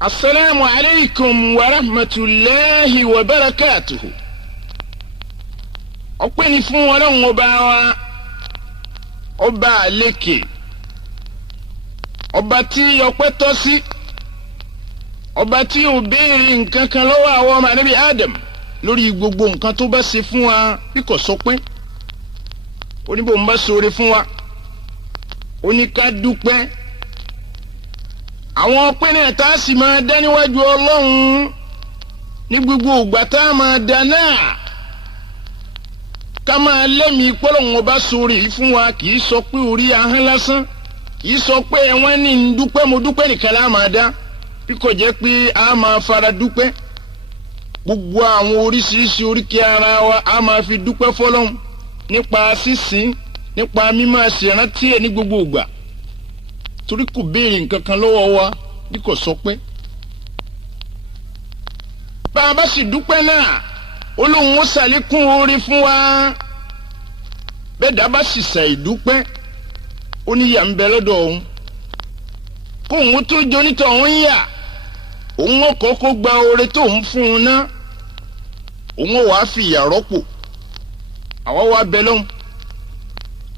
Assalamu alaikum wa rahmatullahi wa barakatuhu. Ọpẹ́ ni fún Ọlọ́run ọba wa, ọba àlékè, ọba tí ọpẹ́ tọ́ sí, ọba tí ò béèrè nǹkan kan lọ́wọ́ àwọn ọmọ Ànábì Adam lórí gbogbo nǹkan tó bá ṣe fún wa bí kò sọpẹ́. Ó ní bó ń bá ṣoore fún wa, ó ní ká dúpẹ́. Àwọn ọpẹ́ náà tá a sì máa dá níwájú Ọlọ́run ní gbogbo ìgbà tá a máa dá náà ká máa lẹ́mìí pọ́lọ́run ọba ṣoore yìí fún wa, kì í sọ pé orí ahọ́n lásán, kì í sọ pé ẹ̀wọ̀n ní ń dúpẹ́ mo dúpẹ́ nìkan lá máa dá, bí kò jẹ́ pé a máa fara dúpẹ́. Gbogbo àwọn oríṣiríṣi oríkèé ara wa a máa fi dúpẹ́ fọ́lọ́run nípa sísìn, nípa mímọ́ ṣèrántí ẹ̀ ní gbogbo ìgbà, torí kò béèrè nǹkan kan lọ́wọ́ wa bí kò sọ pé. Bá a bá sì dúpẹ́ náà, Olóhun ó ṣàlékún oore fún wa. Bẹ́ẹ̀ dá bá sì ṣàìdúpẹ́, ó ní ìyà ń bẹ lọ́dọ̀ òun. Kóun tó jonítọ̀ òun yà, òun ó kọ́kọ́ gba oore tó ń fún un ná, òun ó wàá fi ìyà rọ́pò. Àwa wá bẹ lọ́hùn,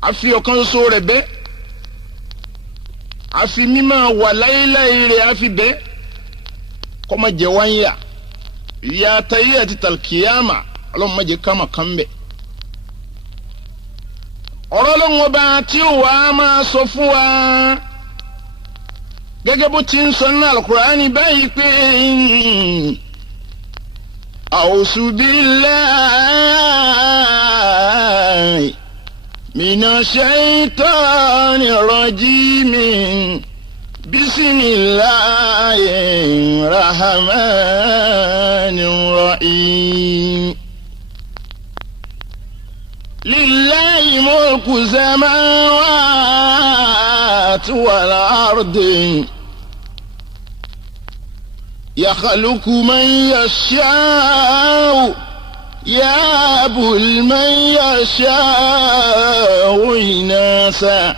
a fi ọ̀kan ṣoṣo rẹ̀ bẹ́, a fi mímọ́ wà láyéláyé rẹ̀ a fi bẹ́, kó má jẹ wá ń yà. Ìyà tayé àti tàlkìyàmà Ọlọ́run má jẹ́ ká mà kán bẹ̀. Ọ̀rọ̀ Ọlọ́run ọba tí ó wà máa sọ fún wa gẹ́gẹ́ bó ti ń sọ nínú Al-Qur'ani báyìí pé A'udhu billahi minash shaitanir rajim. Bismillahir rahmanir rahim. Lillahi mulku samawati wal ardi. Yakhluqu man yasha'u yahabu liman yasha'u inasa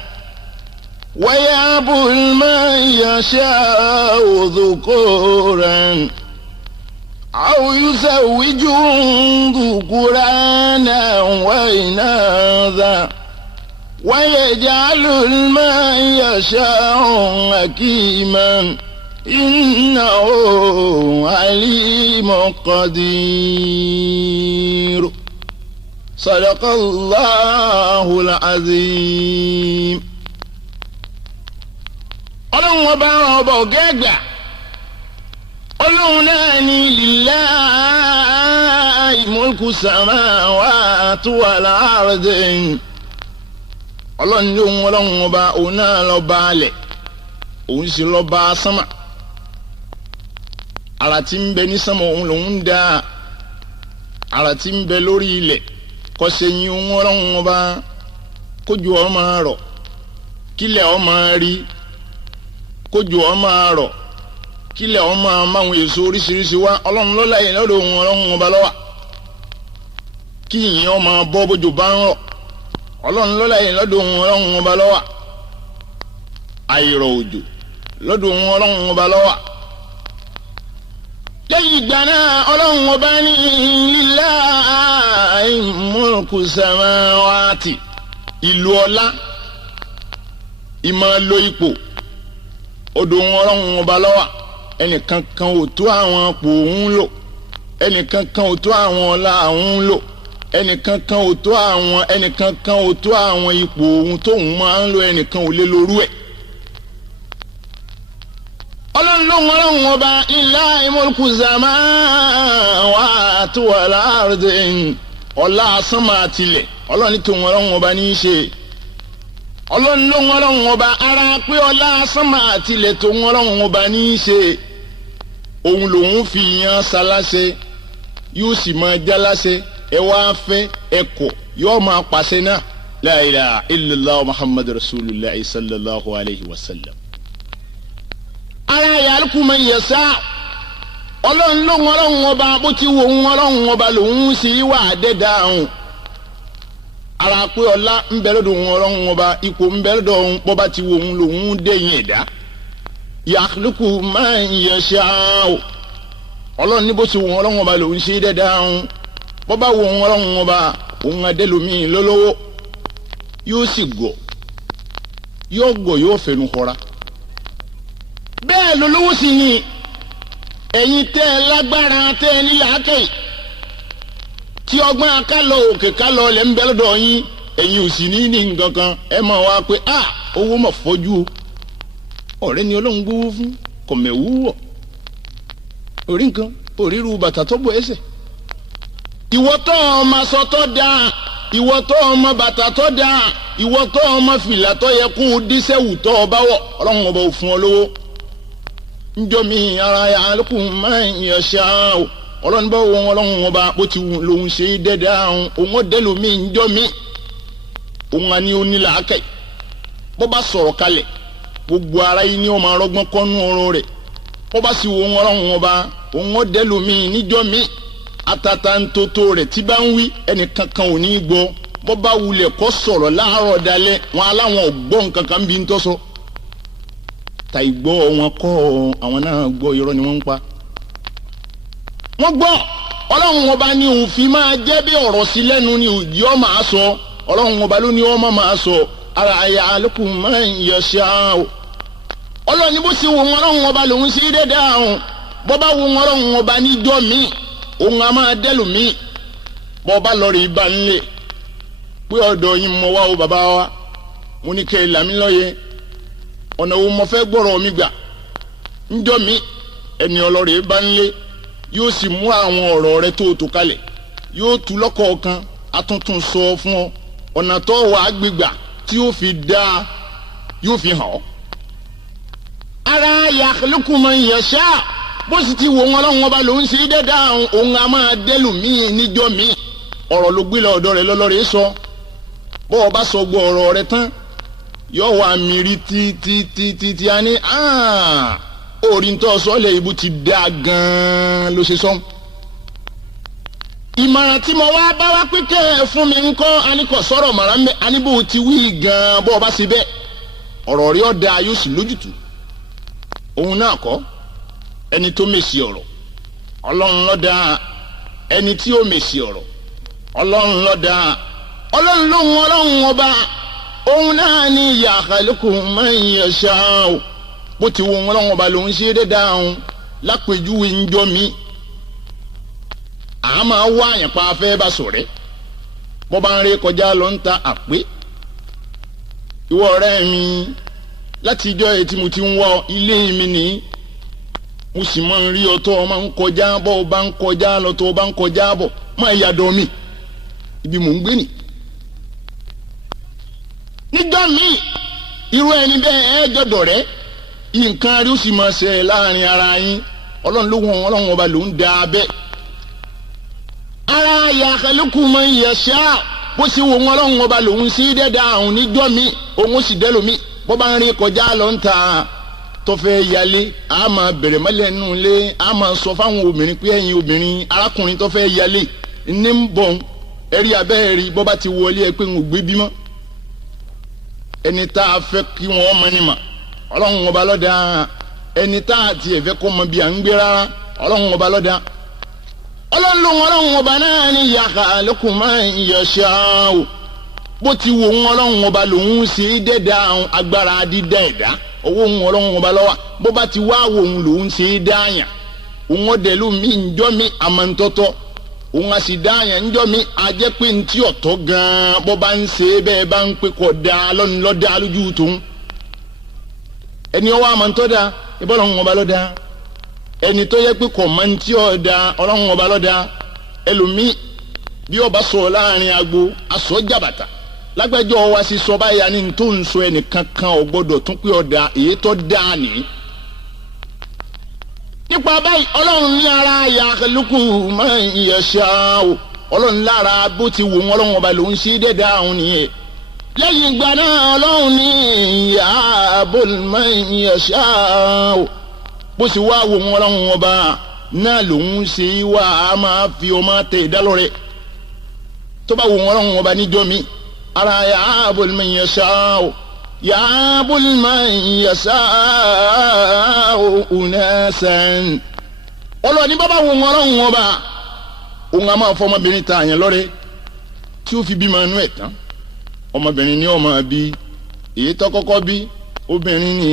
ويهب لمن يشاء ذكورا أو يزوجهم ذكرانا وإناثا ويجعل لمن يشاء حكيما إنه عليم قدير. صدق الله العظيم. Ọlọ́run ọba ọba ọ̀gẹ́gbà, Ọlọ́run náà ní lillahi mulku samawati wal ardi. Ọlọ́run ní òun Ọlọ́run ọba òun náà ló bá alẹ̀, òun sì ló bá sánmà. Àrà tí ń bẹ ní sánmà òun lòun dá, àrà tí ń bẹ lórí ilẹ̀ kò sẹ́yìn òun Ọlọ́run ọba. Kójú ó máa rọ̀, kílẹ̀ ó máa rí, kójú ó máa rọ̀, kílẹ̀ ó máa máwọn èso oríṣiríṣi wá. Ọlọ́run ló láyè lọ́dọ̀ òun Ọlọ́run ọba ló wà. Kí ìyẹn ó máa bọ́ bójú bá ń rọ̀, Ọlọ́run ló láyè lọ́dọ̀ òun Ọlọ́run ọba ló wà. Àìrọ̀ òjò lọ́dọ̀ òun Ọlọ́run ọba ló wà. Lẹ́yìn ìgbà náà Ọlọ́run ọba ní lillahi mulku samawati. Ìlú ọlá, ìmọ̀ lo ipò, odò wọn Ọlọ́run ọba ló wà. Ẹnìkan kan ò tó àwọn ipò òun lò, ẹnìkan kan ò tó àwọn ọlá òun lò, ẹnìkan kan ò tó àwọn ipò òun tóun máa ń lò, ẹnìkan ò lè lorú ẹ̀. Ọlọ́run ọba lillahi mulku samawati wal ardi. Ọlá sánmà àtilẹ̀ Ọlọ́run ní tòun Ọlọ́run ọba ní í ṣe. Ọlọ́run ọba ara pé ọlá sánmà àtilẹ̀ tòun Ọlọ́run ọba ní í ṣe. Òun lòun fi yan saláṣẹ, yóò sì máa jáláṣẹ. Ẹ wá fẹ́ ẹ̀kọ́ yóò máa pàṣẹ náà. La ilaha illallah Muhammad rasulullah sallallahu alayhi wa sallam. Ara yàrá man yasa. Ọlọ́run ọba bó ti wo òun Ọlọ́run ọba lòun sì wà dẹ́dàáhùn. Ara pé ọlá ń bẹ lọ́dọ̀ òun Ọlọ́run ọba, ipò ń bẹ lọ́dọ̀ òun, bọ́ba ti wo òun lòun dẹ̀yìn ẹ̀dá. yakhluqu man yasha'u ọlọ́run ní bó ti wù ọlọ́run ọba lòún ṣe dẹ́dá ọ̀hún bó bá wù ọlọ́run ọba òun adẹ́lómi lólówó yóò sì gọ̀ yóò fẹnu kọra bẹ́ẹ̀ lólówó sì ni ẹ̀yin tẹ́ ẹ lágbára tẹ́ ẹ ní làákàyè tí ọgbọ́n akálọ̀ òkè kálọ̀ lẹ́ ń bẹ lọ́dọ̀ yín ẹ̀yin ò sì ní nǹkan kan ẹ máa wá pé owó mà fọ́jú o ọ̀rẹ́ ni ọlọ́run gbówó fún kọ̀mẹ̀wú wọ̀ orí nǹkan oríru bàtà tó bọ ẹsẹ̀ ìwọ tó ọmọ aṣọ tó dáa ìwọ tó ọmọ bàtà tó dáa ìwọ tó ọmọ fìlà tó yẹ kó o dísẹ́wù tó ọba wọ̀ ọlọ́run ọba ò fún ọ lówó njọ́ mi ara ya lókun máa ń yọ̀ṣà o ọlọ́run bá wọn ọlọ́run ọba bó ti wù lòun ṣe é dẹ́dá òun ọ̀dẹ́lómi njọ́ mi òun á ní onílàákẹ́ bó bá sọ̀rọ̀ kalẹ̀ gbogbo ara yìí ni ó máa rọgbọ́n kọ́nú ọ̀rọ̀ rẹ̀ bó bá sì wọ ọlọ́run ọba òun ọ̀dẹ́lómi níjọ́ mi atata ntótó rẹ̀ tí bá ń wí ẹnìkankan ò ní í gbọ́ bó bá wulẹ̀ kó sọ̀rọ̀ láàárọ̀ dalẹ̀ wọn aláwọn ọ̀gbọ́n kankan bí ń tọ́sọ tàì gbọ́ wọn kọ́ àwọn náà gbọ́ irọ́ ni wọ́n ń pa wọ́n gbọ́ ọlọ́run ọba ní òun fi máa jẹ́ bí ọ̀rọ̀ sí lẹ́nu ni òjì ọ́ máa sọ ọlọ́run ọba ló ní ọ́ máa sọ ara àyà lókun máa ń yọṣẹ́ o ọlọ́run ní bó ṣe wò wọn ọlọ́run ọba lòun ṣe é dédé àwọn bó bá wò wọn ọlọ́run ọba níjọ́ mi òun a máa dẹ́lu mi bó bá lọ rí ibà ńlẹ̀ pé ọ̀dọ̀ yín mọ wá o bàbá wa mo ní kẹ́ ẹ là mí lóye ọ̀nà wo mo fẹ́ gbọ́rọ̀ mi gbà níjọ́ mi ẹni ọlọ́rẹ̀ bá ńlẹ̀ yóò sì mú àwọn ọ̀rọ̀ rẹ tó kalẹ̀ yóò tú lọ́kọ̀ọ̀kan atuntun sọ fún ọ ọ̀nà tó wà á gbégbà tí yóò fi dá yóò fi hàn ọ́. ara yakhluqu man yasha bó sì ti wò wọn lọ́wọ́ ọba lòún ṣe dẹ́dá òun a máa dẹ́lù míì níjọ́ mi ọ̀rọ̀ ló gbé lọ́dọ̀ rẹ lọ́lọ́rẹ́ sọ bó o bá sọ gbọ́ ọ̀rọ̀ rẹ tán yóò wá mírí títí a ní orí ń tọ́ sọ́lẹ̀ ibú ti dá gan-an ló ṣe sọ. ìmọ̀ràn tí mo wá bá wá pínkẹ́ fún mi ń kọ́ aníkọ̀ sọ̀rọ̀ màrá mẹ́ aníbò ti wí gan-an bó o bá ṣe bẹ́ẹ̀ ọ̀rọ̀ rí ọ̀dà yóò sì lójútùú òun náà kọ́ ẹni tó mèsì ọ̀rọ̀ ọlọ́run ló dá ẹni tí ó mèsì ọ̀rọ̀ ọlọ́run ló dá ọlọ́run lóhun ọlọ́run ọba òun náà ní yakhluqu man yasha'u bó ti wo ọlọ́run ọba lòun ṣe é dédá òun lápèjúwe ńjọ́ mi àá máa wá àyàn pa afẹ́ bá sọ̀rẹ́ bó bá ń rí kọjá lọ ń ta àpé ìwọ ọ̀rẹ́ mi láti ìjọ́ ẹ̀ tí mo ti ń wọ ilé mi nìyí mo sì máa ń rí ọtọ́ ọ máa ń kọjá bọ̀ ọ bá ń kọjá lọ tó o bá ń kọjá bọ̀ máa yàdọ̀ mi ibi mò ń gbé nì. níjọ́ mi irú ẹni bẹ́ẹ̀ ẹ jọ̀dọ̀ rẹ nǹkan rí ó sì máa ṣe láàrin ara yín ọlọ́run ló wọn ọlọ́run ọba ló ń da abẹ́. ara yakhluqu man yasha bó ṣe wò wọn ọlọ́run ọba lòun sí dẹ́dá àwọn níjọ́ mi òun sì dẹ́ lómi bó bá ń rí kọjá lọ ń ta tọ́fẹ́ yálé a máa bẹ̀rẹ̀ mọ́lẹ̀ nù lé a máa sọ fáwọn obìnrin pé ẹ̀yin obìnrin arákùnrin tọ́fẹ́ yálé ní ń bọ̀ ẹ̀rí abẹ́ẹ̀rí bọ́ bá ti wọlé ẹ pé ń gbé bímọ ẹni tá a fẹ́ kí wọ́n mọ ni mà ọlọ́run ọba ló dá ẹni tá a tiẹ̀ fẹ́ kọ́ mọ bí à ń gbé rárá ọlọ́run ọba ló dá ọlọ́run ọba náà ní yakhluqu man yasha'u bó ti wò ń ọlọ́run ọba lòun ṣe é dẹ́dá agbára dídá ẹ̀dá owó ń ọlọ́run ọba lọ́wọ́ bó bá ti wá wò ń lòun ṣe é dáàyàn òun ọdẹ ló mi ń jọ́ mi àmọ́ntọ́tọ́ òun a sì dáàyàn ń jọ́ mi ajẹ́ pé ń tí ọ̀tọ́ gan-an bó bá ń ṣe é bẹ́ẹ̀ bá ń pé kọ́ da lọ́nù lọ́dá lójú tòun ẹni ọwọ́ àmọ́ntọ́ da ìbọn ọlọ́run ọba lọ́dá ẹni tó yẹ pé kọ́ máa ń tí ọ̀ da ọlọ́run ọba lọ́dá ẹlòmíì bí ọba sọ láàrin agbo aṣọ jàbàtà lágbájọ wa sì sọ báyà ní tó ń sọ ẹnìkan kan ò gbọdọ̀ tún pé ọ̀dà èyí tó dáa ní. nípa báyìí ọlọ́run ní ara yakhluqu man yasha'u ọlọ́run lára bó ti wò wọn ọlọ́run ọba lòún ṣe dẹ́dá àwọn nìyẹn. lẹ́yìn ìgbà náà ọlọ́run ní yahabu man yasha'u bó sì wá wò wọn ọlọ́run ọba náà lòún ṣe wá a máa fi ọmọ tẹ ìdálọ́rẹ̀ tó bá wò wọn ọlọ́run ọba níjọ́ mi ara yahabu man yasha'u ya'bul man yasha'u unasan ọlọ́ni bàbá wọn ọlọ́run ọba òun a máa fọ ọmọbìnrin ta àyàn lọ́rẹ́ tí ó fi bímọ inú ẹ̀ tán ọmọbìnrin ni ó máa bí èyí tó kọ́kọ́ bí obìnrin ni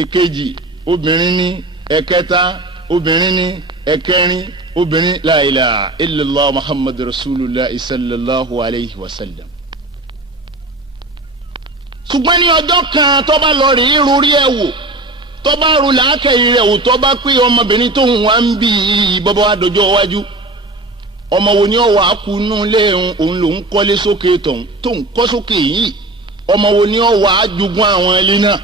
èkejì obìnrin ni ẹ̀kẹta obìnrin ni ẹ̀kẹrin obìnrin la ilaha illallah muhammad rasulullah sallallahu alayhi wa sallam. ṣùgbọ́n ní ọjọ́ kan tó bá lọ rí irúrí ẹ̀ wò tó bá ru làákẹ́yìn rẹ̀ wò tó bá pé ọmọbìnrin tó ń wá ń bí bọ́bá wa dọjọ́ iwájú ọmọ wo ni ó wà kú nú lé òun lòún kọ́lé sókè tó ń kọ́ sókè yìí ọmọ wo ni ó wà jogún àwọn ilé náà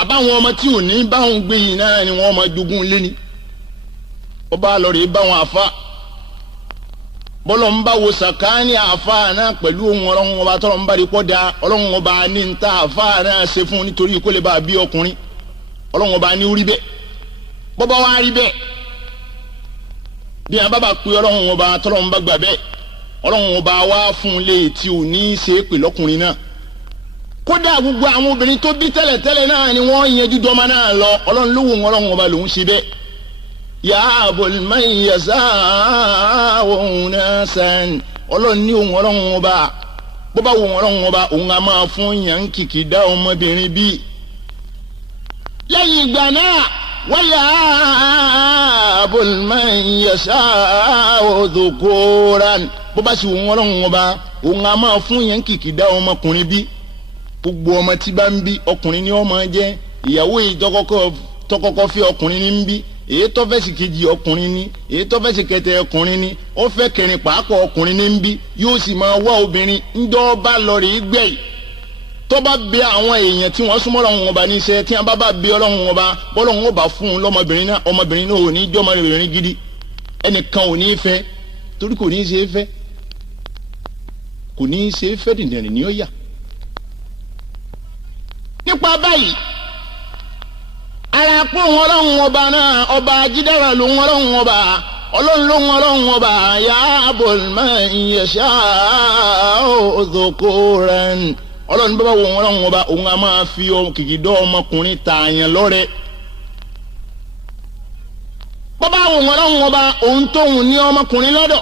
àbáwọn ọmọ tí ò ní báwọn gbé yìí náà ni wọ́n máa jogún ilé ni ó bá lọ rí báwọn àfa bọ́lọ̀ ń bá wo sàkáání àfa náà pẹ̀lú ohun ọlọ́run ọba tọ́lọ́ ń bá rí pọ́ da ọlọ́run ọba ní ń ta àfa náà ṣe fún un nítorí kó lè bá a bí ọkùnrin ọlọ́run ọba ní orí bẹ́ẹ̀ bọ́bá wa rí bẹ́ẹ̀ bí a bá bá pe ọlọ́run ọba tọ́lọ́run bá gbà bẹ́ẹ̀ ọlọ́run ọba wa fún un lé tí ò ní í ṣe é pè lọ́kùnrin náà kódà gbogbo àwọn obìnrin tó bí tẹ́lẹ̀tẹ́lẹ̀ náà ni wọ́n yanjú dọ́mọ náà lọ ọlọ́run ló wù wọn ọlọ́run ọba lòún ṣe bẹ́ẹ̀ ya'bul man yasha'u unasan ọlọ́run ní òun ọlọ́run ọba bó bá wù wọn ọlọ́run ọba òun a máa fún yàn kìkì dá ọmọbìnrin bíi lẹ́yìn ìgbà náà ya'bul man yasha'u dhukuran bó bá sì wù wọn ọlọ́run ọba òun a máa fún yàn kìkì dá ọmọkùnrin bíi gbogbo ọmọ tí bá ń bí ọkùnrin ni ó máa jẹ́ ìyàwó yìí tọkọkọ fi ọkùnrin ní ń bí èyí tó fẹ́ sì kejì ọkùnrin ní èyí tó fẹ́ sì kẹtẹ ọkùnrin ní ó fẹ́ kẹrin pàápàá ọkùnrin ní ń bí yóò sì máa wá obìnrin ńjọ́ bá lọ rí gbẹ̀yì tó bá bẹ àwọn èèyàn tí wọ́n súnmọ́ Ọlọ́run ọba níṣẹ́ tí wọ́n bá bẹ Ọlọ́run ọba bọ́lọ́run ọba fún un lọ́mọbìnrin náà ọmọbìnrin náà ò ní jọ́ ọmọbìnrin gidi ẹnìkan ò ní í fẹ́ torí kò ní í ṣe é fẹ́ kò ní í ṣe é fẹ́ dìndìnrín ni ó yà. nípa báyìí ara pé òun ọlọ́run ọba náà ọba ajídára lòun ọlọ́run ọba ọlọ́run lòun ọlọ́run ọba ya'bul man yasha'u dhukuran ọlọ́run bá bá wọ ọlọ́run ọba òun a máa fi kìkìdọ́ ọmọkùnrin tààyàn lọ́rẹ. bọ́bá wọ ọlọ́run ọba òun tóun ní ọmọkùnrin lọ́dọ̀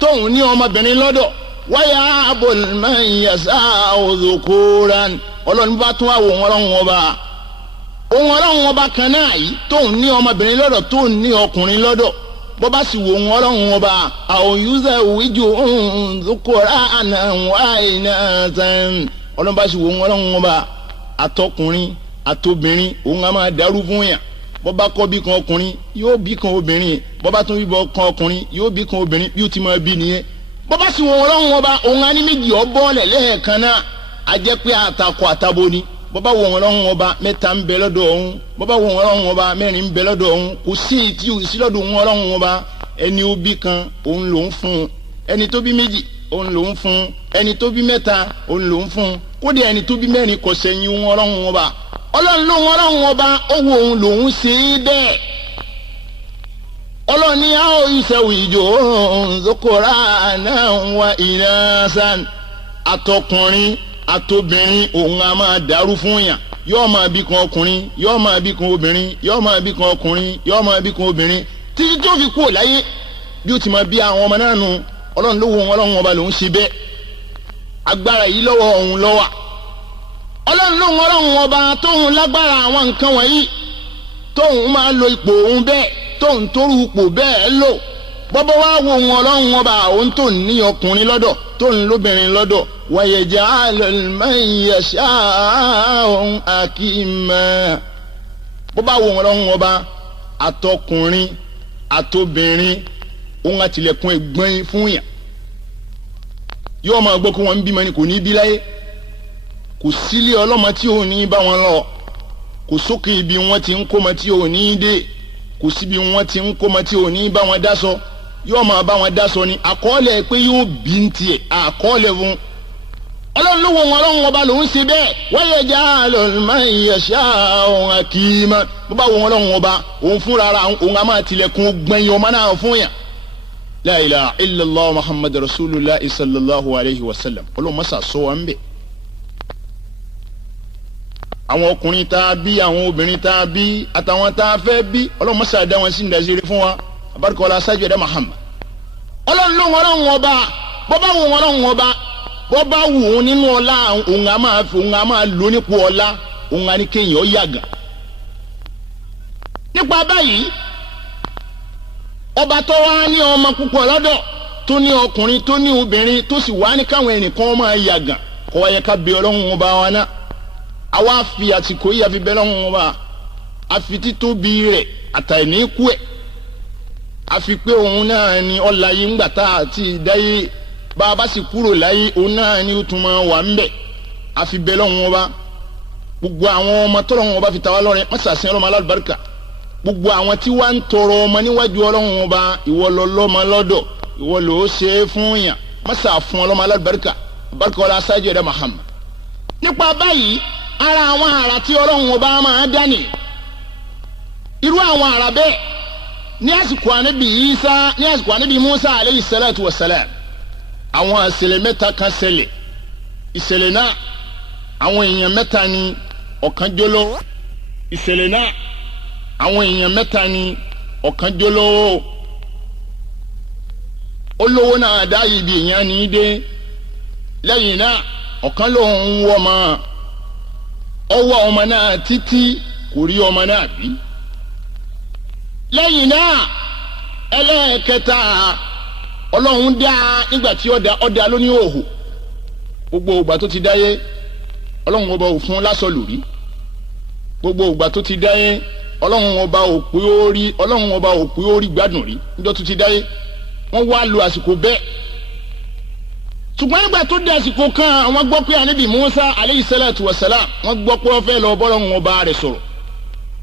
tóun ní ọmọbìnrin lọ́dọ̀ wa ya'bul man yasha'u dhukuran ọlọ́run bá tún wà wọ ọlọ́run ọba òun ọlọ́run ọba kan náà yìí tóun ní ọmọbìnrin lọ́dọ̀ tóun ní ọkùnrin lọ́dọ̀ bó bá sì wò òun ọlọ́run ọba àwòyúzẹ̀ wíjú òun dúkọ̀rá àná wáìnà tán ọlọ́run bá sì wò òun ọlọ́run ọba àtọkùnrin àtobìnrin òun á máa dàrú fún yàn bó bá kọ́ bí kan ọkùnrin yóò bí kan obìnrin bó bá tún bí kan ọkùnrin yóò bí kan obìnrin bí ó ti máa bí nìyẹn bó bá sì wò òun ọlọ́run ọba òun á ní méjì ọbọ̀ọ̀lẹ̀ lẹ́ẹ̀kan náà á jẹ́ pé àtakọ àtabo ni bọ́bá wo wọn lọ́wọ́ ọba mẹ́ta ń bẹ lọ́dọ̀ ọ̀hún bọ́bá wo wọn lọ́wọ́ ọba mẹ́rin ń bẹ lọ́dọ̀ ọ̀hún kò sí ìtì òsì lọ́dọ̀ wọn lọ́wọ́ ọba ẹni ó bí kan òun lòún fún un ẹni tó bí méjì òun lòún fún un ẹni tó bí mẹ́ta òun lòún fún un kódà ẹni tó bí mẹ́rin kò sẹ́yìn wọn lọ́wọ́ ọba ọlọ́run ló wọn lọ́wọ́ ọba ó wo òun lòún ṣe é bẹ́ẹ̀ ọlọ́run ní àwọn ìṣẹ̀wò ìjò zokora náà wà ìnáṣán àtọkùnrin àtobìnrin òun a máa dàrú fún yàn yóò máa bí kan ọkùnrin yóò máa bí kan obìnrin yóò máa bí kan ọkùnrin yóò máa bí kan obìnrin títí tó fi kúrò láyé bí ó ti máa bí àwọn ọmọ náà nù ọlọ́run ló wo wọn ọlọ́run ọba lòún ṣe bẹ́ẹ̀ agbára yìí lọ́wọ́ òun lọ́wọ́ ọlọ́run ló wo ọlọ́run ọba tóun lágbára àwọn nǹkan wọ̀nyí tóun máa lo ipò òun bẹ́ẹ̀ tóun tó rú ipò bẹ́ẹ̀ lò bọ́bọ́ wá wo wọn ọlọ́run ọba òun tó ní ọkùnrin lọ́dọ̀ tó ń lóbìnrin lọ́dọ̀ wayaj'alul man yasha'u akima bó bá wo wọn ọlọ́run ọba àtọkùnrin àtobìnrin òun àtìlẹ̀kùn ẹ̀gbọ́n fún yàn yóò máa gbọ́ kó wọn ń bímọ ni kò ní bí láyé kò sílé ọlọ́mọ tí ò ní bá wọn lọ kò sókè ibi wọn ti ń kó ọmọ tí ò ní dé kò síbi wọn ti ń kó ọmọ tí ò ní bá wọn dá sọ yóò máa bá wọn dá sọ ni àkọọ́lẹ̀ pé yóò bí ń tiẹ̀ àkọọ́lẹ̀ fún ọlọ́run ló wọ wọn ọlọ́run ọba lòún ṣe bẹ́ẹ̀ wayaj'alul man yasha'u akima bó bá wọ wọn ọlọ́run ọba òun fúnra ara òun a máa tilẹ̀kùn gbẹ̀yìn ọmọ náà fún yàn la ilaha illallah muhammad rasulullah sallallahu alayhi wa sallam ọlọ́run masa sọ wa ń bẹ̀ àwọn ọkùnrin tá a bí àwọn obìnrin tá a bí àtàwọn tá a fẹ́ bí ọlọ́run mọ́sá dá wọn sí ìdásíre fún wa abarikọ́lá sáájú ẹ̀dá Muhammad ọlọ́run ló wọn ọlọ́run ọba bọ́bá wù wọn ọlọ́run ọba bọ́bá wù wọn nínú ọlá òun á máa lò nípò ọlá òun á ní kéèyàn yàgàn nípa báyìí ọba tó wá ní ọmọ púpọ̀ lọ́dọ̀ tó ní ọkùnrin tó ní obìnrin tó sì wá ní káwọn ẹnìkan máa yàgàn kọ́ wáyé ká bẹ ọlọ́run ọba wa náà àwa fi àsìkò yìí àfi bẹ ọlọ́run ọba àfi títóbi rẹ̀ àtàìní kú ẹ̀ àfi pé òun náà ni ọ̀làyé ńgbà tá a ti dáyé bá a bá sì kúrò láyé òun náà ni ó tún máa wà ń bẹ̀ àfi bẹ ọlọ́run ọba gbogbo àwọn ọmọ tọ́lọ́run ọba fi ta wá lọ́rẹ mọ́sàsìn ọlọ́mọ alálùbáríkà gbogbo àwọn tí wàá ń tọrọ ọmọ níwájú ọlọ́run ọba ìwọ lọ lọ́mọ lọ́dọ̀ ìwọ ló ṣe é fún yàn mọ́sà fún ọlọ́mọ alálùbáríkà barika ọlá sáájú ẹ̀dá Muhammad. nípa báyìí ara àwọn àrà tí ọlọ́run ọba máa dání irú àwọn àrà bẹ́ẹ̀ ní àsìkò ànábì Isa ní àsìkò ànábì Musa aleyhi salatu wa salam àwọn ìṣẹ̀lẹ̀ mẹ́ta kan ṣẹlẹ̀ ìṣẹ̀lẹ̀ náà àwọn èèyàn mẹ́ta ni ọ̀kan jólówó ìṣẹ̀lẹ̀ náà àwọn èèyàn mẹ́ta ni ọ̀kan jólówó olówó náà dá ibi èèyàn ní dé lẹ́yìn náà ọ̀kan lòun wọ́ ọmọ ọwọ́ ọmọ náà títí kò rí ọmọ náà bí lẹ́yìn náà ẹlẹ́ẹ̀kẹta ọlọ́run dá nígbà tí ọ̀dà lóní òhò gbogbo ìgbà tó ti dáyé ọlọ́run ọba ò fún lásọ lórí gbogbo ìgbà tó ti dáyé ọlọ́run ọba ò pé ó rí gbádùn rí níjọ́ tó ti dáyé wọ́n wá lo àsìkò bẹ́ẹ̀ ṣùgbọ́n nígbà tó dé àsìkò kan àwọn gbọ́ pé ànábì Musa aleyhi salatu wa salam wọ́n gbọ́ pé wọ́n fẹ́ lọ bọ́lọ́run ọba rẹ̀ sọ̀rọ̀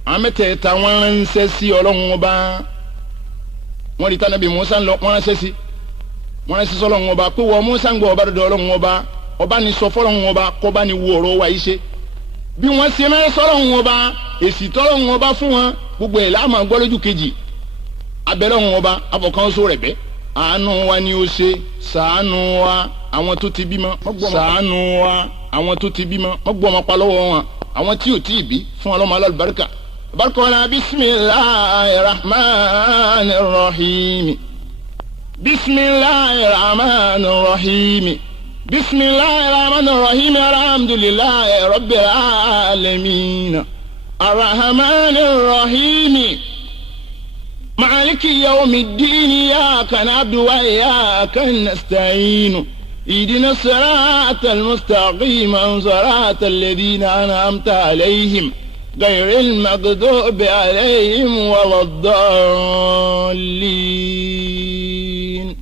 àwọn mẹ́tẹ̀ẹ̀ta wọ́n ránṣẹ́ sí ọlọ́run ọba wọ́n rí tànábì Musa lọ wọ́n ránṣẹ́ sọ́lọ́run ọba pé wọ́n Musa ń gbọ́ ọba dọ̀dọ̀ ọlọ́run ọba ní sọ fọ́lọ́run ọba kọ́ bá ní wo ọ̀rọ̀ wa yìí ṣe bí wọ́n ṣe máa sọ́lọ́run ọba èsì tọ́lọ́run ọba fún wọn gbogbo ẹ̀ láàmú gbọ́ lójú kejì abẹ́lọ́run ọba afọ̀kànṣó rẹ̀ bẹ́ àánú wa ni ó ṣe ṣàánú wa àwọn tó ti bímọ ṣàánú wa àwọn tó ti bímọ mọ́gbọ́n ọmọ pa lọ́wọ́ wọn àwọn tí ò tí ì bí fún ọlọ́mọ alálùbáríkà barikọ́lá bisimilahi rahman rahim bisimilahi rahman rahim bisimilahi rahman rahim alhamdulilahi rabbil alamin arrahman rahim مالك يوم الدين إياك نعبد وإياك نستعين اهدنا الصراط المستقيم صراط الذين أنعمت عليهم غير المغضوب عليهم ولا الضالين